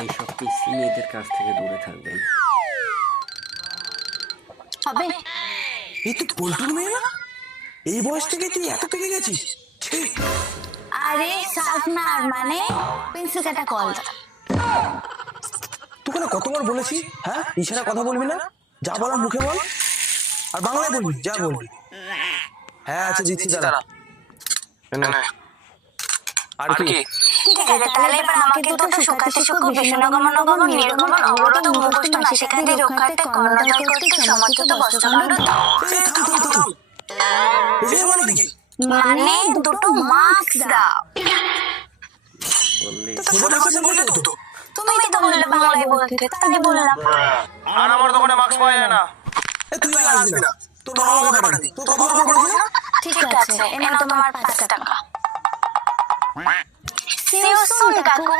এইসব পিসি মেয়েদের কাছ থেকে দূরে থাকবেন। হবে এই তো পল্টুর মেয়ে না? এই বয়স থেকে তুই এত পেকে গেছিস? ছি! আরে শার্পনার মানে পেন্সিল কাটা কল। তোকে না কতবার বলেছি, হ্যাঁ ইশারা কথা বলবি না, যা বলার মুখে বল, আর বাংলায় বলবি যা বলবি। হ্যাঁ আচ্ছা দিচ্ছি দাঁড়া। আর কি? ঠিক আছে, তাহলে এবার আমাকে দুটো সুখাতে সুখ বিষ্ণুগমন গমন নির্গমন অবরোধ মুখস্থ নাসিকাদি রক্ষার্থে কর্ণধার কর্তৃক সমর্থিত বস্ত্রখণ্ড দাও। এই থাম থাম থাম। এই মানে কি? মানে দুটো মার্কস দাও। বললে সোজা ভাষায় বললে তো। তুমি তো বললে বাংলায় বলতে, তাই বললাম। আর আমার দোকানে মাস্ক পাওয়া যায় না। তুই আর আসবি না, তোর বাবা আমাকে পাঠাবি, তোর কথা বলবো না। ঠিক আছে, এনে তোমার 5 টাকা। See you soon, কাকু।